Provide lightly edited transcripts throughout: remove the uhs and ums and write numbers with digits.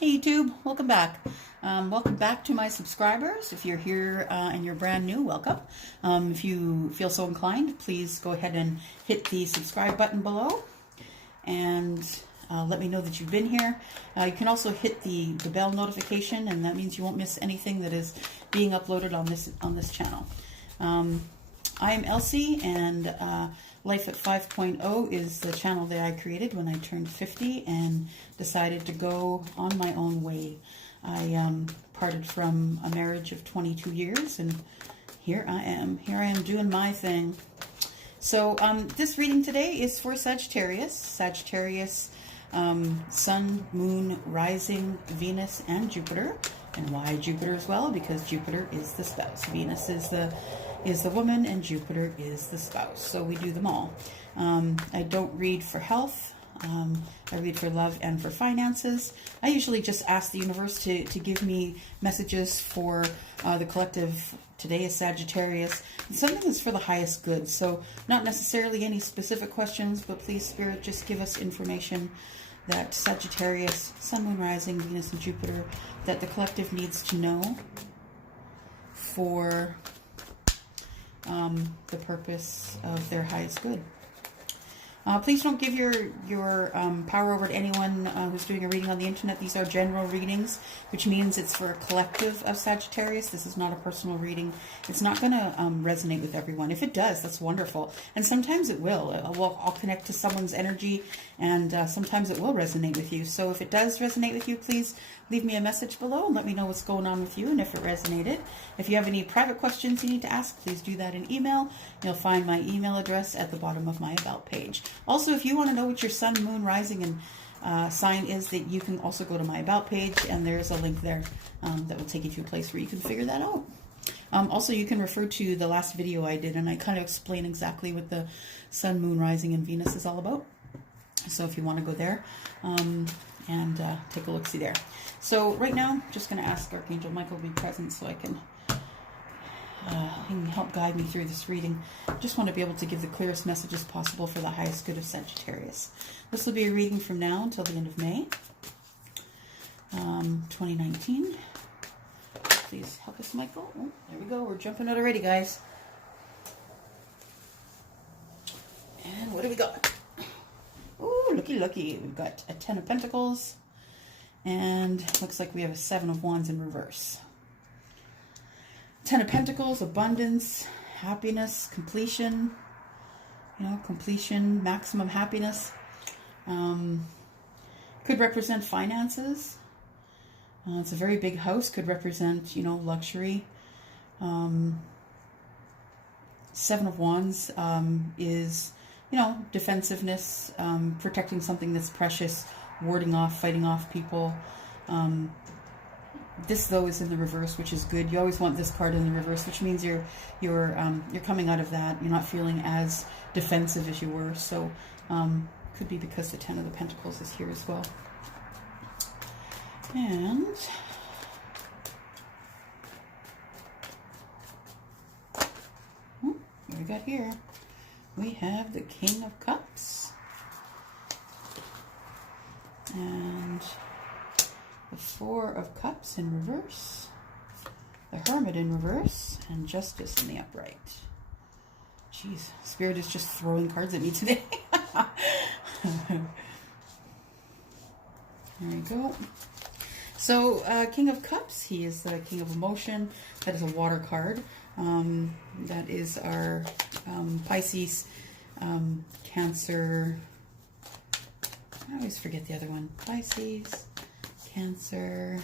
Hey YouTube, welcome back. Welcome back to my subscribers. If you're here and you're brand new, welcome. If you feel so inclined, please go ahead and hit the subscribe button below and let me know that you've been here. You can also hit the bell notification, and that means you won't miss anything that is being uploaded on this channel. I am Elsie, and Life at 5.0 is the channel that I created when I turned 50 and decided to go on my own way. I parted from a marriage of 22 years, and here I am doing my thing. So this reading today is for Sagittarius. Sagittarius, Sun, Moon, Rising, Venus, and Jupiter. And why Jupiter as well? Because Jupiter is the spouse. Venus is the woman, and Jupiter is the spouse. So we do them all. I don't read for health. I read for love and for finances. I usually just ask the universe to give me messages for the collective. Today is Sagittarius. Something that's for the highest good. So not necessarily any specific questions, but please, Spirit, just give us information that Sagittarius, Sun, Moon, Rising, Venus, and Jupiter, that the collective needs to know for the purpose of their highest good. Please don't give your power over to anyone who's doing a reading on the internet. These are general readings, which means it's for a collective of Sagittarius. This is not a personal reading. It's not going to resonate with everyone. If it does, that's wonderful. And sometimes it will. I'll connect to someone's energy, and sometimes it will resonate with you. So if it does resonate with you, please leave me a message below and let me know what's going on with you and if it resonated. If you have any private questions you need to ask, please do that in email. You'll find my email address at the bottom of my About page. Also, if you want to know what your Sun, Moon, Rising, and sign is, that you can also go to my About page, and there's a link there that will take you to a place where you can figure that out. Also, you can refer to the last video I did, and I kind of explain exactly what the Sun, Moon, Rising, and Venus is all about. So if you want to go there and take a look-see there. So right now, I'm just going to ask Archangel Michael to be present so I can he can help guide me through this reading. I just want to be able to give the clearest messages possible for the highest good of Sagittarius. This will be a reading from now until the end of May 2019. Please help us, Michael. Oh, there we go. We're jumping out already, guys. And what do we got? Oh, looky, looky. We've got a 10 of Pentacles, and looks like we have a 7 of Wands in reverse. 10 of Pentacles, abundance, happiness, completion, completion, maximum happiness. Could represent finances. It's a very big house, could represent, luxury. 7 of Wands is, defensiveness, protecting something that's precious, warding off, fighting off people. This, though, is in the reverse, which is good. You always want this card in the reverse, which means you're coming out of that. You're not feeling as defensive as you were. So could be because the 10 of the Pentacles is here as well. And what we got here? We have the King of Cups and the 4 of Cups in reverse, the Hermit in reverse, and Justice in the upright. Jeez, Spirit is just throwing cards at me today. There you go. So, King of Cups, he is the King of Emotion. That is a water card. That is our Pisces, Cancer. I always forget the other one. Pisces, Cancer,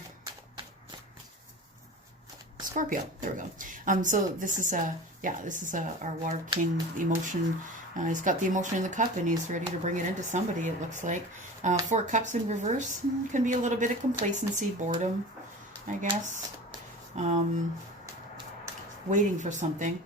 Scorpio. There we go. So this is our water king, the emotion. He's got the emotion in the cup, and he's ready to bring it into somebody, it looks like. 4 cups in reverse can be a little bit of complacency, boredom, I guess. Waiting for something.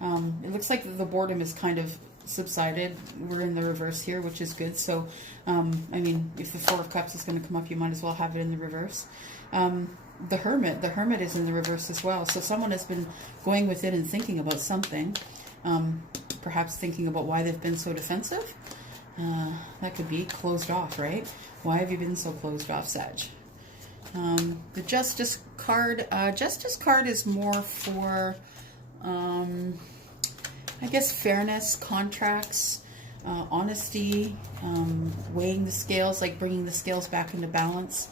It looks like the boredom is kind of subsided. We're in the reverse here, which is good. So, I mean, if the 4 of Cups is going to come up, you might as well have it in the reverse. The Hermit is in the reverse as well. So someone has been going with it and thinking about something. Perhaps thinking about why they've been so defensive. That could be closed off, right? Why have you been so closed off, Sag? The Justice card. Justice card is more for, I guess, fairness, contracts, honesty, weighing the scales, like bringing the scales back into balance.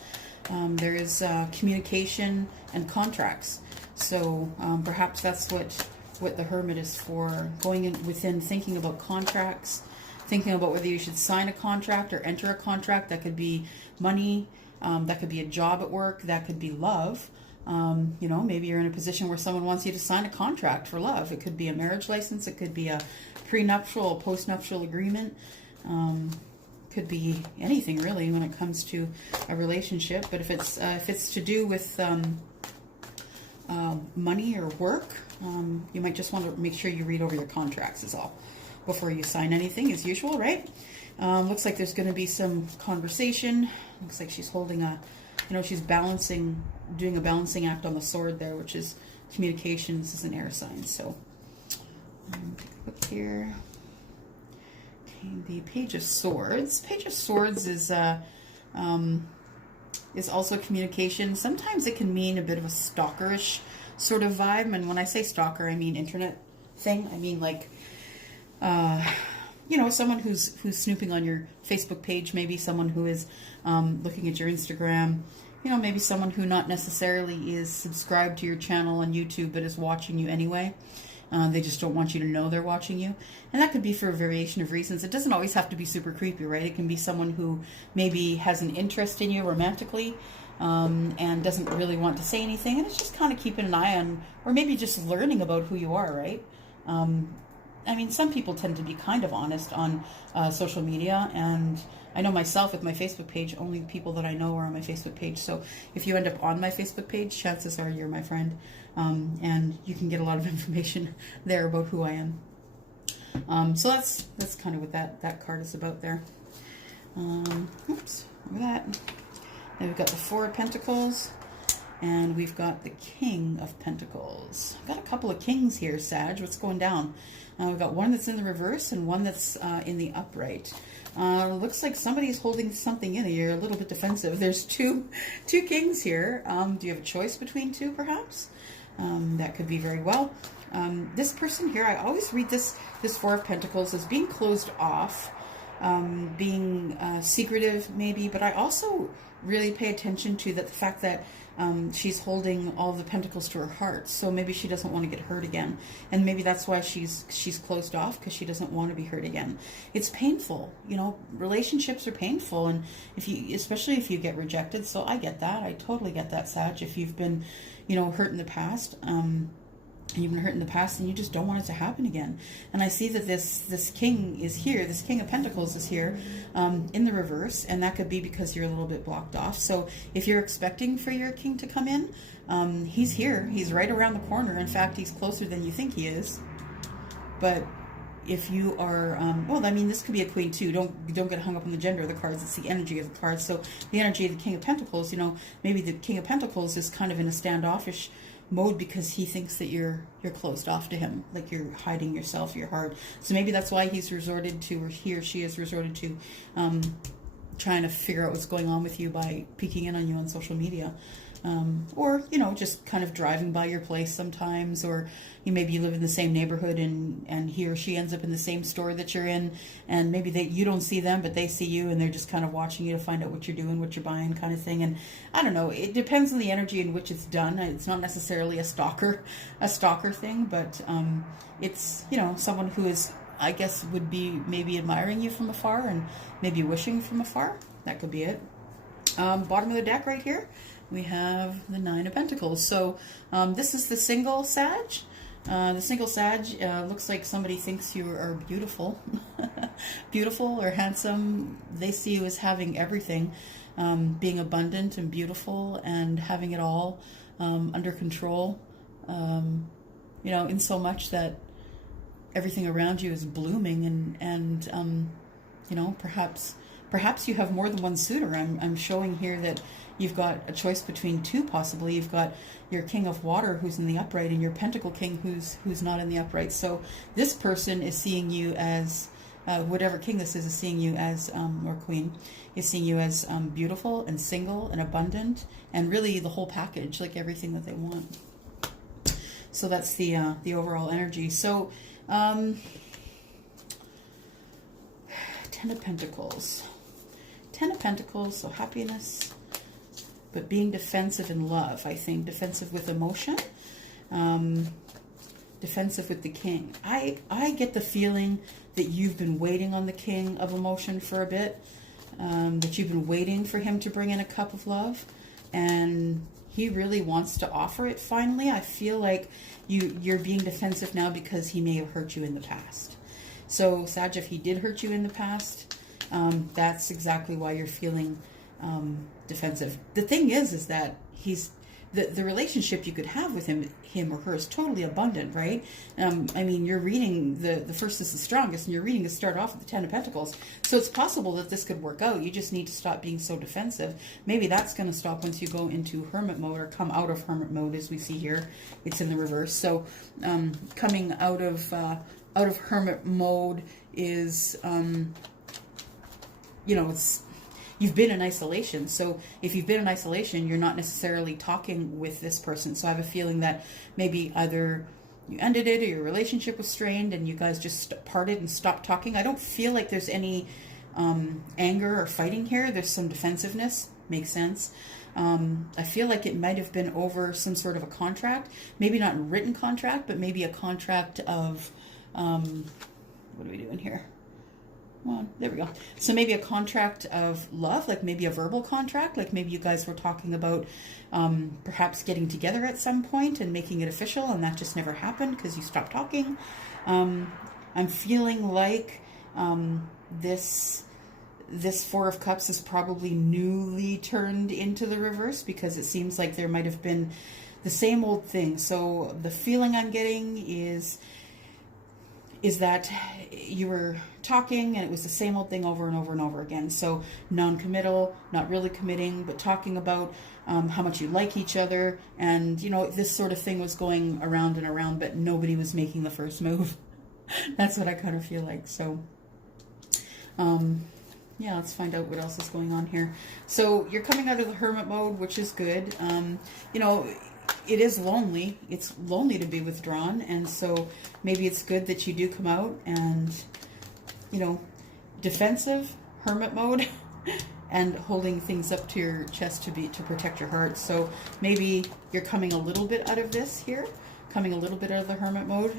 There is communication and contracts. So perhaps that's what the Hermit is for, going in within, thinking about contracts, thinking about whether you should sign a contract or enter a contract. That could be money, that could be a job at work, that could be love. You know, maybe you're in a position where someone wants you to sign a contract for love. It could be a marriage license, it could be a prenuptial, postnuptial agreement. Could be anything really when it comes to a relationship. But if it's to do with money or work, you might just want to make sure you read over your contracts is all before you sign anything, as usual, right? Looks like there's going to be some conversation. Looks like she's holding a, you know, she's balancing, doing a balancing act on the sword there, which is communications, is an air sign. So take a look here. Okay, the Page of Swords. Page of Swords is also communication. Sometimes it can mean a bit of a stalkerish sort of vibe, and when I say stalker, I mean internet thing. I mean like, you know, someone who's snooping on your Facebook page, maybe someone who is looking at your Instagram, you know, maybe someone who not necessarily is subscribed to your channel on YouTube but is watching you anyway. They just don't want you to know they're watching you. And that could be for a variation of reasons. It doesn't always have to be super creepy, right? It can be someone who maybe has an interest in you romantically, and doesn't really want to say anything, and it's just kind of keeping an eye on, or maybe just learning about who you are, right? I mean, some people tend to be kind of honest on social media, and I know myself with my Facebook page, only people that I know are on my Facebook page. So if you end up on my Facebook page, chances are you're my friend, and you can get a lot of information there about who I am. So that's kind of what that card is about there. Oops, look at that. Then we've got the Four of Pentacles, and we've got the King of Pentacles. I've got a couple of kings here, Sag. What's going down? We've got one that's in the reverse and one that's in the upright. Looks like somebody's holding something in. You're a little bit defensive. There's two kings here. Do you have a choice between two, perhaps? That could be very well. This person here, I always read this Four of Pentacles as being closed off, being secretive maybe, but I also really pay attention to the fact that she's holding all the pentacles to her heart, so maybe she doesn't want to get hurt again, and maybe that's why she's closed off, because she doesn't want to be hurt again. It's painful, you know, relationships are painful, and especially if you get rejected. So I get that, I totally get that, Sag. If you've been, you know, hurt in the past, and you've been hurt in the past, and you just don't want it to happen again. And I see that this king is here, this King of Pentacles is here in the reverse, and that could be because you're a little bit blocked off. So if you're expecting for your king to come in, he's here, he's right around the corner. In fact, he's closer than you think he is. But if you are, well, I mean, this could be a queen too. Don't get hung up on the gender of the cards. It's the energy of the cards. So the energy of the King of Pentacles, you know, maybe the King of Pentacles is kind of in a standoffish mode because he thinks that you're closed off to him, like you're hiding yourself, your heart. So maybe that's why he's resorted to, or he or she has resorted to, trying to figure out what's going on with you by peeking in on you on social media. Or, you know, just kind of driving by your place sometimes, or maybe you live in the same neighborhood and he or she ends up in the same store that you're in, and maybe you don't see them, but they see you, and they're just kind of watching you to find out what you're doing, what you're buying, kind of thing. And I don't know, it depends on the energy in which it's done. It's not necessarily a stalker thing, but it's, you know, someone who is, I guess, would be maybe admiring you from afar and maybe wishing from afar. That could be it. Bottom of the deck right here, we have the Nine of Pentacles. So this is the single Sag. The single Sag looks like somebody thinks you are beautiful, beautiful or handsome. They see you as having everything, being abundant and beautiful and having it all under control. You know, in so much that everything around you is blooming, and you know, perhaps you have more than one suitor. I'm showing here that you've got a choice between two, possibly. You've got your King of Water who's in the upright, and your Pentacle King who's not in the upright. So this person is seeing you as whatever king this is seeing you as, or queen, is seeing you as beautiful and single and abundant and really the whole package, like everything that they want. So that's the overall energy. So, 10 of Pentacles. 10 of Pentacles, so happiness, but being defensive in love, I think. Defensive with emotion. Defensive with the king. I get the feeling that you've been waiting on the king of emotion for a bit. That you've been waiting for him to bring in a cup of love. And he really wants to offer it finally. I feel like you're being defensive now because he may have hurt you in the past. So, Sag, if he did hurt you in the past, that's exactly why you're feeling defensive. The thing is that he's the relationship you could have with him or her is totally abundant, right? I mean, you're reading the first is the strongest, and you're reading to start off with the 10 of Pentacles. So it's possible that this could work out. You just need to stop being so defensive. Maybe that's going to stop once you go into hermit mode or come out of hermit mode, as we see here. It's in the reverse. So coming out of hermit mode is, you know, you've been in isolation. So if you've been in isolation, you're not necessarily talking with this person. So I have a feeling that maybe either you ended it or your relationship was strained and you guys just parted and stopped talking. I don't feel like there's any anger or fighting here. There's some defensive,ness. Makes sense. I feel like it might have been over some sort of a contract. Maybe not a written contract, but maybe a contract of, what are we doing here? Well, there we go. So maybe a contract of love, like maybe a verbal contract, like maybe you guys were talking about perhaps getting together at some point and making it official, and that just never happened because you stopped talking. I'm feeling like this Four of Cups is probably newly turned into the reverse because it seems like there might have been the same old thing. So the feeling I'm getting is that you were talking and it was the same old thing over and over and over again. So non-committal, not really committing, but talking about how much you like each other. And, you know, this sort of thing was going around and around, but nobody was making the first move. That's what I kind of feel like. So, yeah, let's find out what else is going on here. So you're coming out of the hermit mode, which is good. You know, it is lonely. It's lonely to be withdrawn. And so maybe it's good that you do come out and, you know, defensive, hermit mode, and holding things up to your chest to protect your heart. So maybe you're coming a little bit out of this here, coming a little bit out of the hermit mode.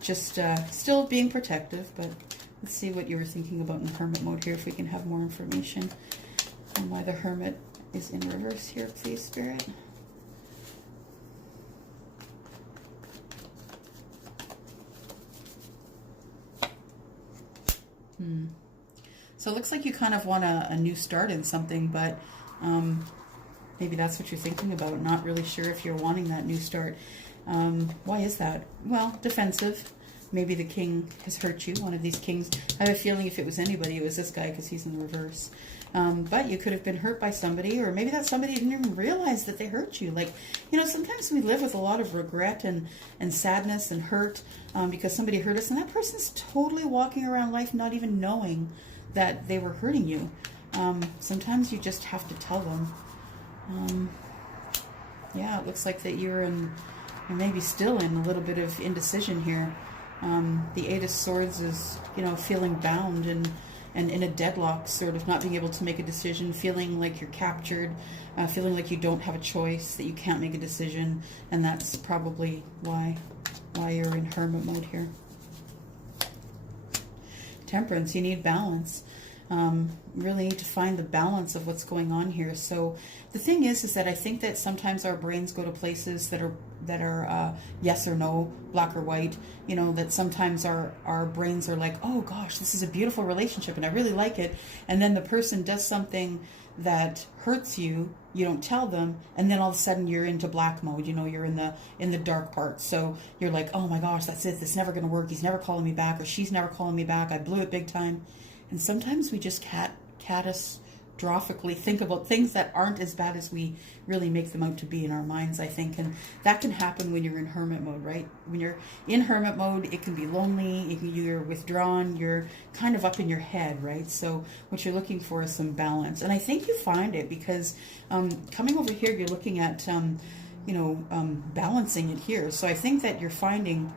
Just still being protective, but let's see what you were thinking about in the hermit mode here, if we can have more information on why the hermit is in reverse here, please, Spirit. So it looks like you kind of want a new start in something, but maybe that's what you're thinking about. Not really sure if you're wanting that new start. Why is that? Well, defensive. Maybe the king has hurt you, one of these kings. I have a feeling if it was anybody, it was this guy because he's in the reverse. But you could have been hurt by somebody, or maybe that somebody didn't even realize that they hurt you. Like, you know, sometimes we live with a lot of regret and sadness and hurt because somebody hurt us, and that person's totally walking around life not even knowing that they were hurting you. Sometimes you just have to tell them. Yeah, it looks like that you're in, or maybe still in, a little bit of indecision here. The Eight of Swords is, you know, feeling bound and in a deadlock, sort of not being able to make a decision, feeling like you're captured, feeling like you don't have a choice, that you can't make a decision, and that's probably why you're in hermit mode here. Temperance, you need balance. Really need to find the balance of what's going on here. So the thing is that I think that sometimes our brains go to places that are yes or no, black or white. You know, that sometimes our brains are like, oh gosh, this is a beautiful relationship and I really like it, and then the person does something that hurts you, you don't tell them, and then all of a sudden you're into black mode. You know, you're in the dark part. So you're like, oh my gosh, that's it, this is never gonna work, he's never calling me back, or she's never calling me back, I blew it big time. And sometimes we just caddis catastrophically think about things that aren't as bad as we really make them out to be in our minds, I think. And that can happen when you're in hermit mode, right? When you're in hermit mode, it can be lonely, you're withdrawn, you're kind of up in your head, right? So what you're looking for is some balance. And I think you find it because coming over here, you're looking at, balancing it here. So I think that you're finding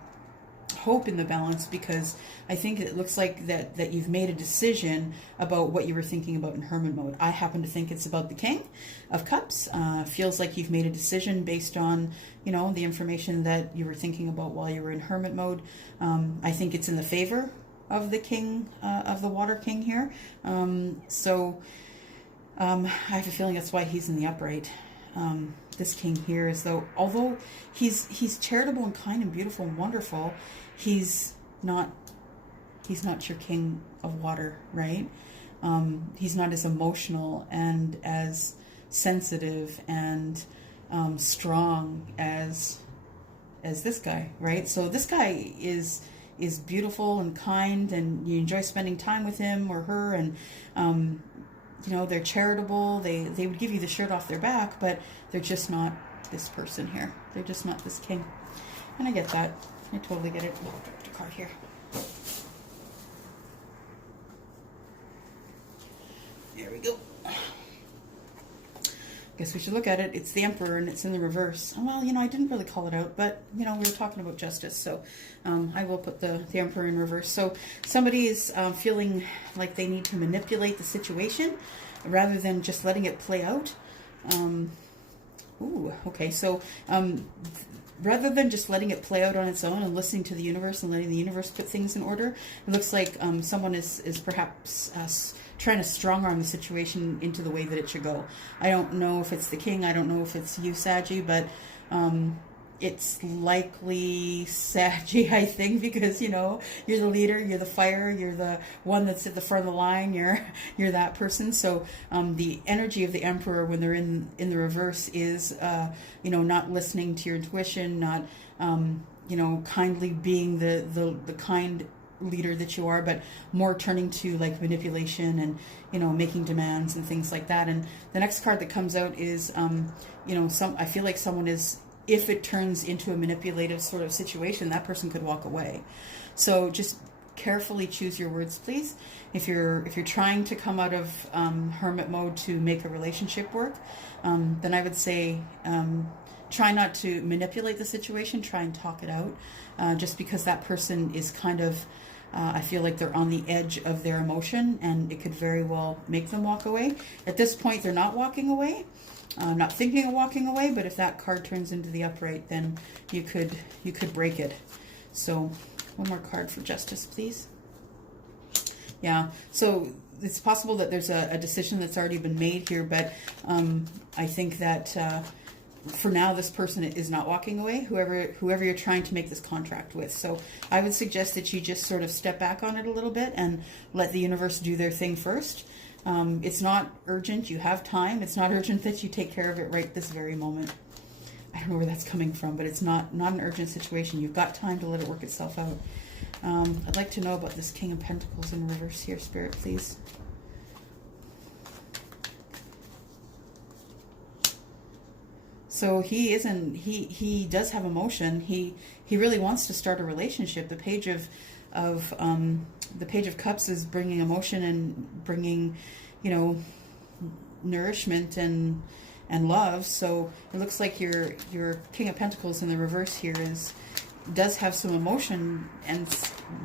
hope in the balance, because I think it looks like that you've made a decision about what you were thinking about in hermit mode. I happen to think it's about the King of Cups. Feels like you've made a decision based on, the information that you were thinking about while you were in hermit mode. I think it's in the favor of the King, of the Water King here. I have a feeling that's why he's in the upright. This king here, is though, although he's charitable and kind and beautiful and wonderful, he's not your king of water, right? He's not as emotional and as sensitive and strong as this guy, right? So this guy is beautiful and kind, and you enjoy spending time with him or her, and they're charitable. They would give you the shirt off their back, but they're just not this person here. They're just not this king. And I get that. I totally get it. I'll put a card here. There we go. Guess we should look at it. It's the Emperor, and it's in the reverse. Well, I didn't really call it out, but, we were talking about justice, so I will put the Emperor in reverse. So somebody is feeling like they need to manipulate the situation rather than just letting it play out. Okay, so rather than just letting it play out on its own and listening to the universe and letting the universe put things in order, it looks like someone is perhaps trying to strong-arm the situation into the way that it should go. I don't know if it's the king, I don't know if it's you, Saggy, but it's likely Saggy, I think, because, you're the leader, you're the fire, you're the one that's at the front of the line, you're that person. So the energy of the Emperor when they're in the reverse is, not listening to your intuition, not, kindly being the kind leader that you are, but more turning to like manipulation and making demands and things like that. And the next card that comes out is I feel like someone is, if it turns into a manipulative sort of situation, that person could walk away. So just carefully choose your words, please. If you're trying to come out of hermit mode to make a relationship work, then I would say try not to manipulate the situation, try and talk it out, just because that person is kind of I feel like they're on the edge of their emotion, and it could very well make them walk away. At this point, they're not walking away. I'm not thinking of walking away, but if that card turns into the upright, then you could break it. So one more card for justice, please. Yeah, so it's possible that there's a decision that's already been made here, but I think that for now, this person is not walking away, whoever you're trying to make this contract with. So I would suggest that you just sort of step back on it a little bit and let the universe do their thing first. It's not urgent. You have time. It's not urgent that you take care of it right this very moment. I don't know where that's coming from, but it's not an urgent situation. You've got time to let it work itself out. I'd like to know about this King of Pentacles in reverse here, Spirit, please. So he does have emotion. He really wants to start a relationship. The Page of Cups is bringing emotion and bringing, nourishment and love. So it looks like your King of Pentacles in the reverse here does have some emotion and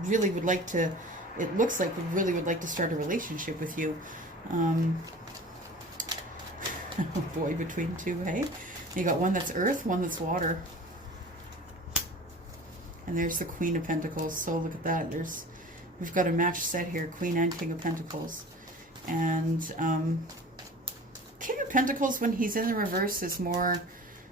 really would like to. It looks like really would like to start a relationship with you. Oh boy, between two, hey. You got one that's earth, one that's water. And there's the Queen of Pentacles. So look at that. We've got a match set here, Queen and King of Pentacles. And King of Pentacles, when he's in the reverse, is more,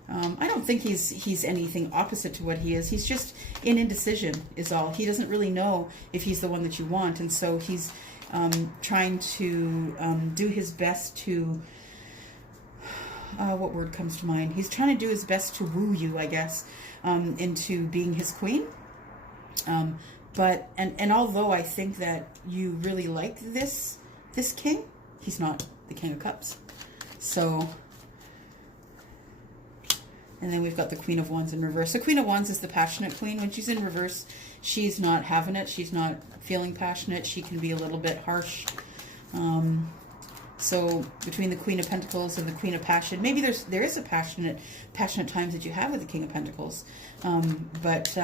I don't think he's anything opposite to what he is. He's just in indecision is all. He doesn't really know if he's the one that you want. And so he's trying to do his best to... what word comes to mind? He's trying to do his best to woo you, I guess, into being his queen. But although I think that you really like this king, he's not the King of Cups. So, and then we've got the Queen of Wands in reverse. The Queen of Wands is the passionate queen. When she's in reverse, she's not having it. She's not feeling passionate. She can be a little bit harsh. So between the Queen of Pentacles and the Queen of Passion, maybe there is a passionate times that you have with the King of Pentacles. But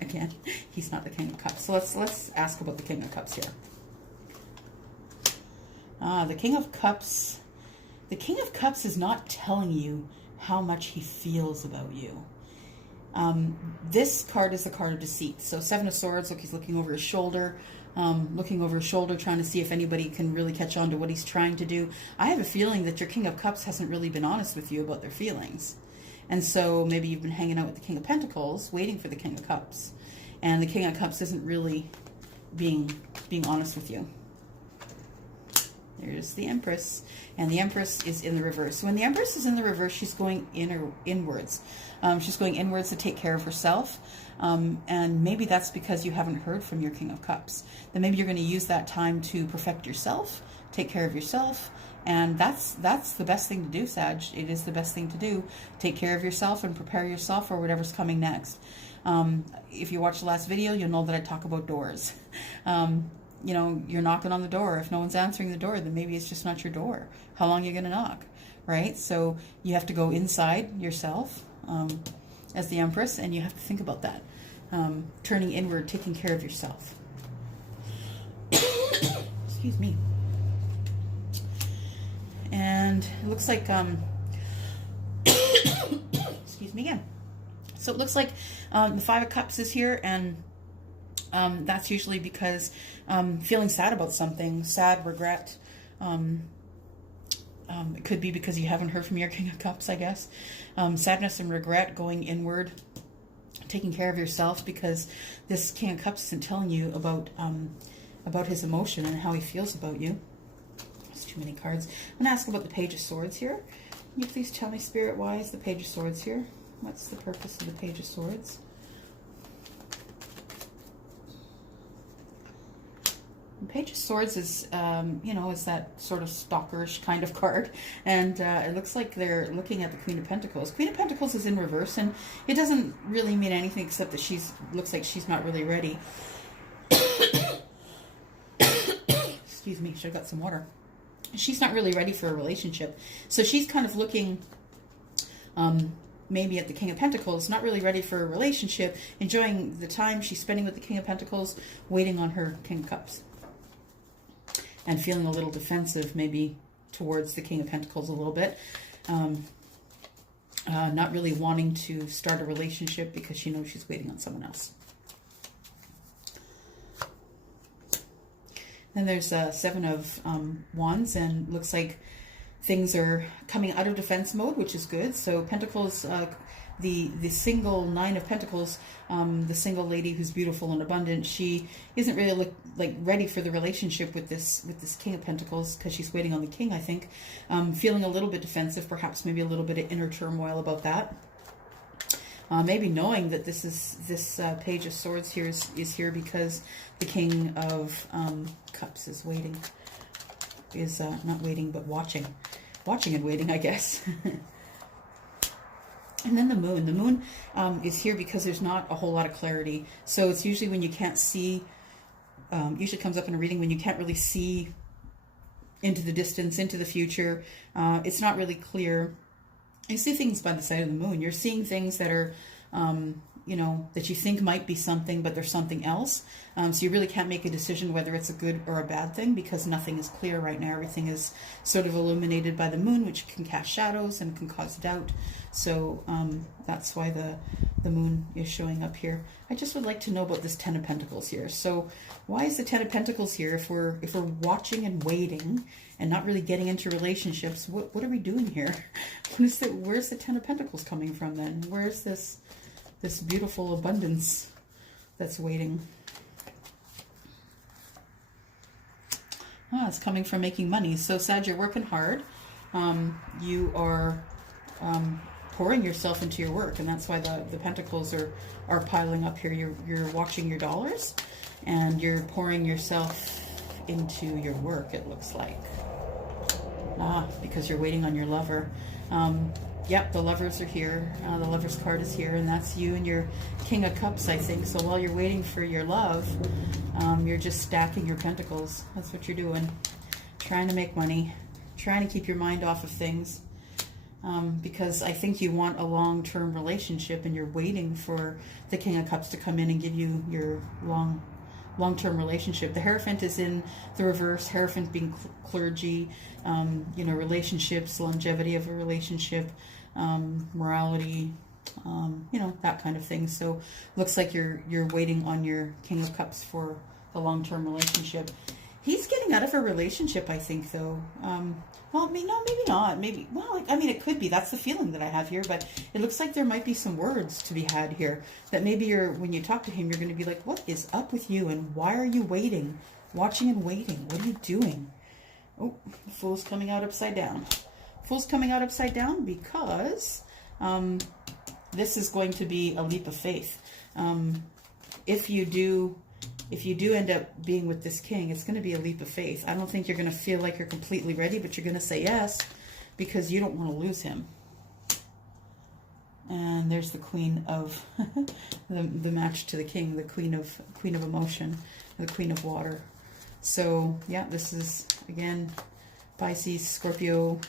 again, he's not the King of Cups. So let's ask about the King of Cups here. The King of Cups. The King of Cups is not telling you how much he feels about you. This card is the card of deceit. So Seven of Swords, look, he's looking over his shoulder, trying to see if anybody can really catch on to what he's trying to do. I have a feeling that your King of Cups hasn't really been honest with you about their feelings. And so maybe you've been hanging out with the King of Pentacles, waiting for the King of Cups. And the King of Cups isn't really being honest with you. There's the Empress, and the Empress is in the reverse. So when the Empress is in the reverse, she's going inwards. She's going inwards to take care of herself, and maybe that's because you haven't heard from your King of Cups. Then maybe you're going to use that time to perfect yourself, take care of yourself, and that's the best thing to do, Sag. It is the best thing to do. Take care of yourself and prepare yourself for whatever's coming next. If you watched the last video, you'll know that I talk about doors. You know, you're knocking on the door. If no one's answering the door, then maybe it's just not your door. How long are you going to knock, right? So you have to go inside yourself as the Empress, and you have to think about that. Turning inward, taking care of yourself. Excuse me. And it looks like, excuse me again. So it looks like the Five of Cups is here, and that's usually because feeling sad about something, sad, regret. It could be because you haven't heard from your King of Cups, I guess. Sadness and regret, going inward, taking care of yourself, because this King of Cups isn't telling you about his emotion and how he feels about you. There's too many cards. I'm going to ask about the Page of Swords here. Can you please tell me, Spirit, why is the Page of Swords here? What's the purpose of the Page of Swords? The Page of Swords is, you know, is that sort of stalkerish kind of card. And it looks like they're looking at the Queen of Pentacles. Queen of Pentacles is in reverse, and it doesn't really mean anything except that looks like she's not really ready. Excuse me, should have got some water. She's not really ready for a relationship. So she's kind of looking maybe at the King of Pentacles, not really ready for a relationship, enjoying the time she's spending with the King of Pentacles, waiting on her King of Cups. And feeling a little defensive maybe towards the King of Pentacles a little bit. Not really wanting to start a relationship because she knows she's waiting on someone else. Then there's Seven of Wands, and looks like things are coming out of defense mode, which is good. So Pentacles, the single Nine of Pentacles, the single lady who's beautiful and abundant, she isn't really ready for the relationship with this King of Pentacles because she's waiting on the King, I think. Feeling a little bit defensive, perhaps maybe a little bit of inner turmoil about that. Maybe knowing that this Page of Swords here is here because the King of Cups is waiting. Is not waiting, but watching and waiting, I guess. And then the Moon. The Moon is here because there's not a whole lot of clarity. So it's usually when you can't see, usually comes up in a reading when you can't really see into the distance, into the future. It's not really clear. You see things by the side of the Moon. You're seeing things that are, you know, that you think might be something, but they're something else. So you really can't make a decision whether it's a good or a bad thing because nothing is clear right now. Everything is sort of illuminated by the Moon, which can cast shadows and can cause doubt. So that's why the Moon is showing up here. I just would like to know about this Ten of Pentacles here. So why is the Ten of Pentacles here? If we're watching and waiting and not really getting into relationships, what are we doing here? Where's the Ten of Pentacles coming from then? Where's this beautiful abundance that's waiting? It's coming from making money. So Sag, you're working hard. You are pouring yourself into your work, and that's why the pentacles are piling up here. You're watching your dollars, and you're pouring yourself into your work, it looks like. Because you're waiting on your lover. Yep, the lovers are here. The lover's card is here, and that's you and your King of Cups, I think. So while you're waiting for your love, you're just stacking your pentacles. That's what you're doing. Trying to make money. Trying to keep your mind off of things. Because I think you want a long-term relationship, and you're waiting for the King of Cups to come in and give you your long-term relationship. The Hierophant is in the reverse. Hierophant being clergy, you know, relationships, longevity of a relationship, morality, you know, that kind of thing. So looks like you're waiting on your King of Cups for the long-term relationship. He's getting out of a relationship, I think, though. Well, maybe not. Maybe, well, I mean, it could be. That's the feeling that I have here. But it looks like there might be some words to be had here. That maybe when you talk to him, you're going to be like, what is up with you? And why are you waiting? Watching and waiting. What are you doing? Oh, the Fool's coming out upside down. Fool's coming out upside down because this is going to be a leap of faith. If you do end up being with this king, it's going to be a leap of faith. I don't think you're going to feel like you're completely ready, but you're going to say yes because you don't want to lose him. And there's the queen of the match to the king, the queen of emotion, the queen of water. So yeah, this is again Pisces, Scorpio,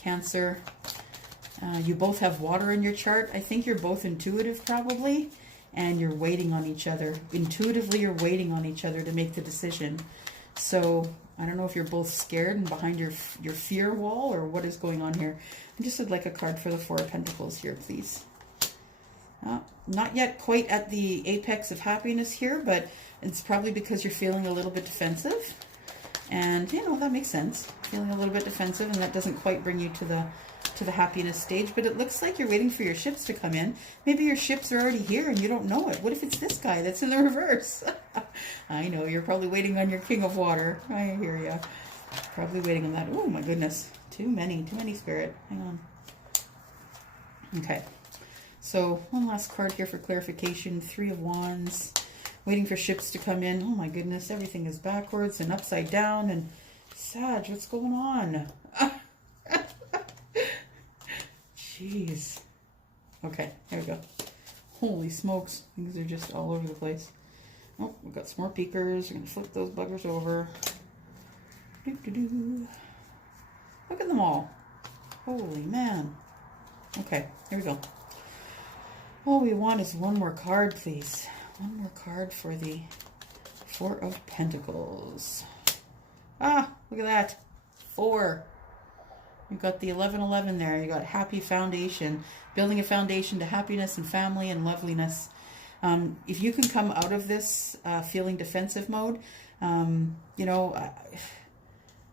Cancer. You both have water in your chart. I think you're both intuitive probably. And you're waiting on each other. Intuitively, you're waiting on each other to make the decision. So, I don't know if you're both scared and behind your fear wall or what is going on here. I just would like a card for the Four of Pentacles here, please. Not yet quite at the apex of happiness here, but it's probably because you're feeling a little bit defensive. And, you know, that makes sense. Feeling a little bit defensive, and that doesn't quite bring you to the happiness stage, but it looks like you're waiting for your ships to come in. Maybe your ships are already here and you don't know it. What if it's this guy that's in the reverse? I know, you're probably waiting on your King of Water. I hear ya. Probably waiting on that. Oh my goodness. Too many spirit. Hang on. Okay. So one last card here for clarification. Three of Wands. Waiting for ships to come in. Oh my goodness. Everything is backwards and upside down. And Sag, what's going on? Jeez. Okay, there we go. Holy smokes. Things are just all over the place. Oh, we've got some more peekers. We're going to flip those buggers over. Doo-doo-doo. Look at them all. Holy man. Okay, here we go. All we want is one more card, please. One more card for the Four of Pentacles. Ah, look at that. 4. You've got the 1111 there. You got happy foundation, building a foundation to happiness and family and loveliness. If you can come out of this feeling defensive mode, you know,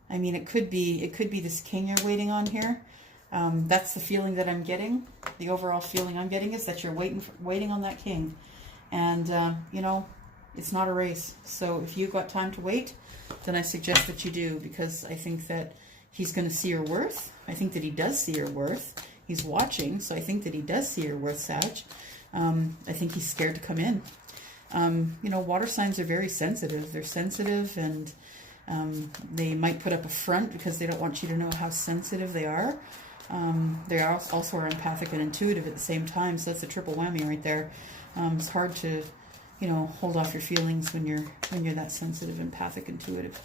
I mean, it could be this king you're waiting on here. That's the feeling that I'm getting. The overall feeling I'm getting is that you're waiting on that king, and you know, it's not a race. So if you've got time to wait, then I suggest that you do, because I think that he's going to see your worth. I think that he does see your worth. He's watching, so I think that he does see your worth, Sag. I think he's scared to come in. You know, water signs are very sensitive. They're sensitive, and they might put up a front because they don't want you to know how sensitive they are. They also are empathic and intuitive at the same time, so that's a triple whammy right there. It's hard to, you know, hold off your feelings when you're that sensitive, empathic, intuitive.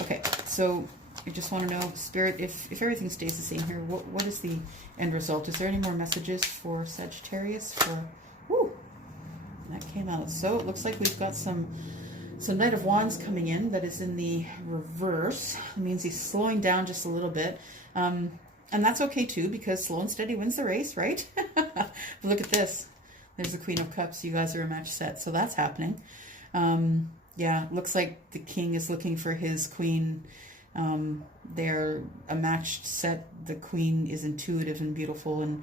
Okay, so I just want to know, Spirit, if everything stays the same here, what is the end result? Is there any more messages for Sagittarius? Woo, that came out. So it looks like we've got some Knight of Wands coming in that is in the reverse. It means he's slowing down just a little bit. And that's okay too, because slow and steady wins the race, right? But look at this. There's the Queen of Cups. You guys are a match set, so that's happening. Yeah, looks like the king is looking for his queen. They're a matched set. The queen is intuitive and beautiful and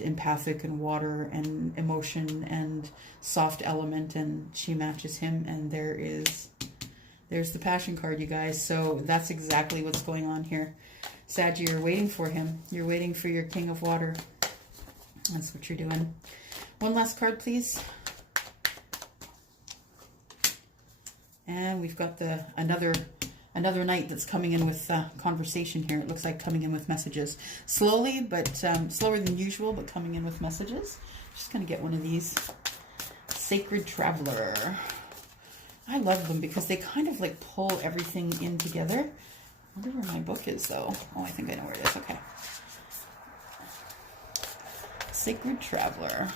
empathic and water and emotion and soft element, and she matches him, and there's the passion card, you guys. So that's exactly what's going on here. Sag, you're waiting for him. You're waiting for your King of Water. That's what you're doing. One last card, please. And we've got another another night that's coming in with conversation here. It looks like coming in with messages. Slowly, but slower than usual, but coming in with messages. Just going to get one of these. Sacred Traveler. I love them because they kind of like pull everything in together. I wonder where my book is though. Oh, I think I know where it is. Okay. Sacred Traveler.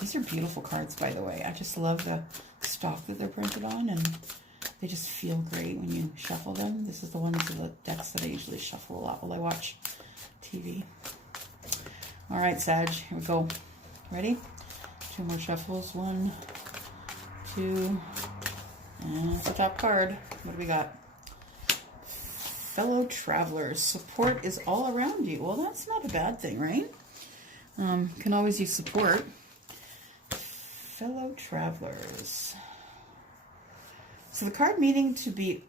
These are beautiful cards, by the way. I just love the stock that they're printed on, and they just feel great when you shuffle them. This is the ones of the decks that I usually shuffle a lot while I watch TV. All right, Sag, here we go. Ready? 2 more shuffles. 1, 2, and it's the top card. What do we got? Fellow Travelers. Support is all around you. Well, that's not a bad thing, right? Can always use support. Fellow Travelers. So the card meaning to be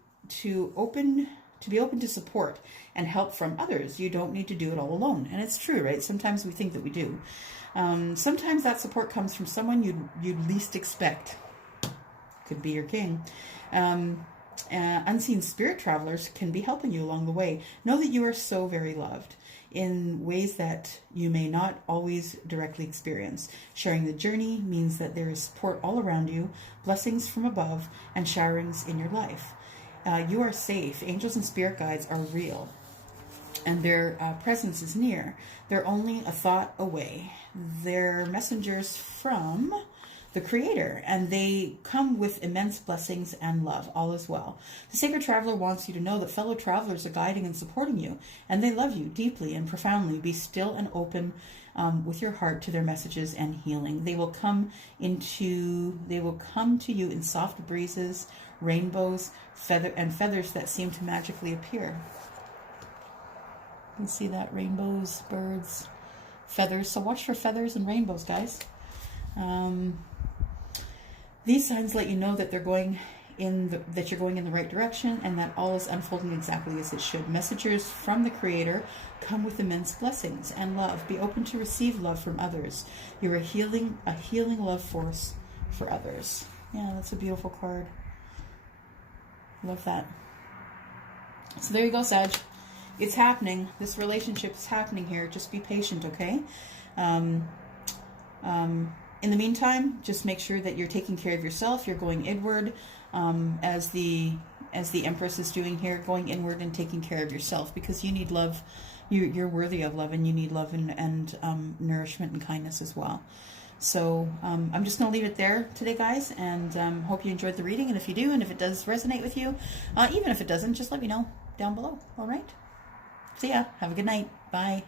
open to support and help from others. You don't need to do it all alone. And it's true, right? Sometimes we think that we do. Sometimes that support comes from someone you'd least expect. Could be your king. Unseen spirit travelers can be helping you along the way. Know that you are so very loved in ways that you may not always directly experience. Sharing the journey means that there is support all around you, blessings from above, and showerings in your life. You are safe. Angels and spirit guides are real, and their presence is near. They're only a thought away. They're messengers from the Creator, and they come with immense blessings and love. All is well. The Sacred Traveler wants you to know that fellow travelers are guiding and supporting you, and they love you deeply and profoundly. Be still and open with your heart to their messages and healing. They will come to you in soft breezes, rainbows, feathers that seem to magically appear. You can see that, rainbows, birds, feathers. So watch for feathers and rainbows, guys. These signs let you know that you're going in the right direction, and that all is unfolding exactly as it should. Messengers from the Creator come with immense blessings and love. Be open to receive love from others. You're a healing love force for others. Yeah, that's a beautiful card. Love that. So there you go, Sag. It's happening. This relationship is happening here. Just be patient, okay? In the meantime, just make sure that you're taking care of yourself. You're going inward, as the Empress is doing here, going inward and taking care of yourself, because you need love. You're worthy of love, and you need love and nourishment and kindness as well. So I'm just going to leave it there today, guys, and hope you enjoyed the reading. And if you do, and if it does resonate with you, even if it doesn't, just let me know down below. All right? See ya. Have a good night. Bye.